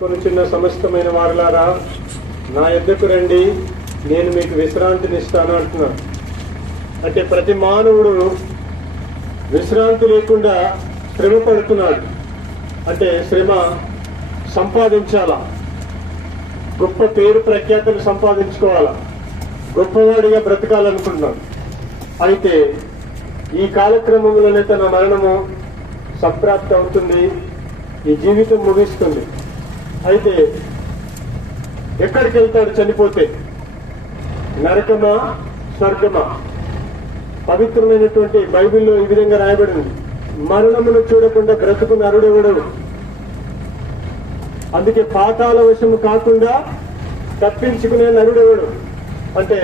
కొనుచున్న సమస్తమైన వారలారా, నా యొద్దకు రండి, నేను మీకు విశ్రాంతినిస్తాను అంటున్నాను. అంటే ప్రతి మానవుడు విశ్రాంతి లేకుండా శ్రమ పడుతున్నాడు. అంటే శ్రమ సంపాదించాలా, గొప్ప పేరు ప్రఖ్యాతులు సంపాదించుకోవాలా, గొప్పవాడిగా బ్రతకాలనుకుంటున్నాడు. అయితే ఈ కాలక్రమంలోనే తన మరణము సంప్రాప్తి అవుతుంది, ఈ జీవితం ముగిస్తుంది. అయితే ఎక్కడికి వెళ్తాడు చనిపోతే? నరకమా, స్వర్గమా? పవిత్రమైనటువంటి బైబిల్లో ఈ విధంగా రాయబడింది, మరణమును చూడకుండా బ్రతుకు నరుడెవడు. అందుకే పాతాళ వశము కాకుండా తప్పించుకునే నరుడెవడు అంటే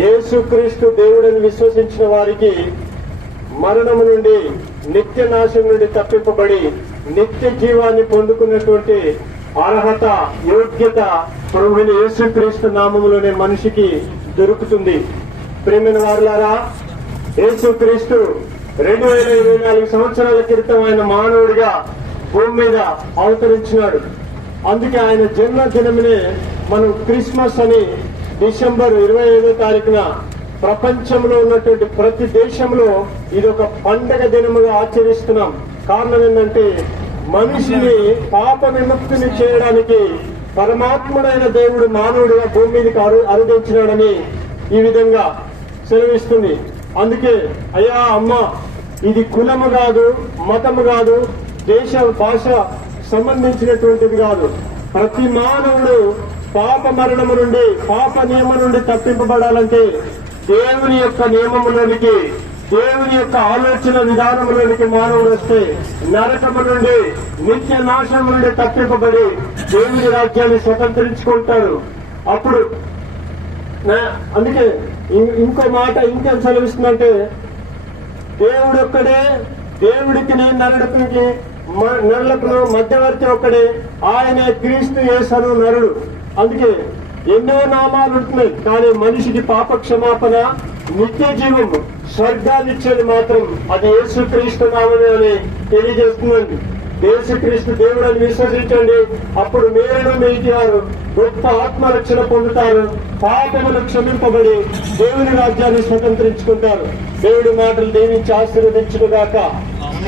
యేసుక్రీస్తు దేవుడని విశ్వసించిన వారికి మరణము నుండి, నిత్య నాశం నుండి తప్పింపబడి నిత్య జీవాన్ని పొందుకున్నటువంటి అర్హత, యోగ్యత ప్రభువైన యేసుక్రీస్తు నామములోనే మనిషికి దొరుకుతుంది. ప్రియమైన వారులారా, యేసుక్రీస్తు 2024 సంవత్సరాల క్రితం ఆయన మానవుడిగా భూమి మీద అవతరించినాడు. అందుకే ఆయన జన్మదినమునే మనం క్రిస్మస్ అని డిసెంబర్ 25వ తారీఖున ప్రపంచంలో ఉన్నటువంటి ప్రతి దేశంలో ఇది ఒక పండగ దినముగా ఆచరిస్తున్నాం. కారణం ఏంటంటే మనిషిని పాప విముక్తిని చేయడానికి పరమాత్ముడైన దేవుడు మానవుడిగా భూమి మీదకి అరుదించినాడని ఈ విధంగా సెలవిస్తుంది. అందుకే అయ్యా అమ్మ, ఇది కులము కాదు, మతము కాదు, దేశ భాష సంబంధించినటువంటిది కాదు. ప్రతి మానవుడు పాప మరణము నుండి, పాప నియమం నుండి తప్పింపబడాలంటే దేవుని యొక్క నియమములోనికి, దేవుని యొక్క ఆలోచన విధానంలోనికి మానవుడు వస్తే నరకము నుండి, నిత్య నాశనం నుండి తప్పింపబడి దేవుని రాజ్యాన్ని స్వతంత్రించుకుంటాడు. అప్పుడు అందుకే ఇంకో మాట ఇంకేం సెలవిస్తుందంటే, దేవుడు ఒక్కడే, దేవుడికి నరులకు మధ్యవర్తి ఒక్కడే, ఆయనే క్రీస్తు యేసు నరుడు. అందుకే ఎన్నో నామాలు ఉంటున్నాయి, కానీ మనిషికి పాప క్షమాపణ, నిత్య జీవము, స్వర్గాన్ని ఇచ్చేది మాత్రం అది యేసుక్రీస్తు నామమే అని తెలియజేస్తుందండి. యేసుక్రీస్తు దేవుడు అని విశ్వసించండి, అప్పుడు మీరు మీటి వారు గొప్ప ఆత్మరక్షణ పొందుతారు, పాపములు క్షమింపబడి దేవుని రాజ్యాన్ని స్వతంత్రించుకుంటారు. దేవుడి మాటలు దీవించి ఆశీర్వదించుగాక.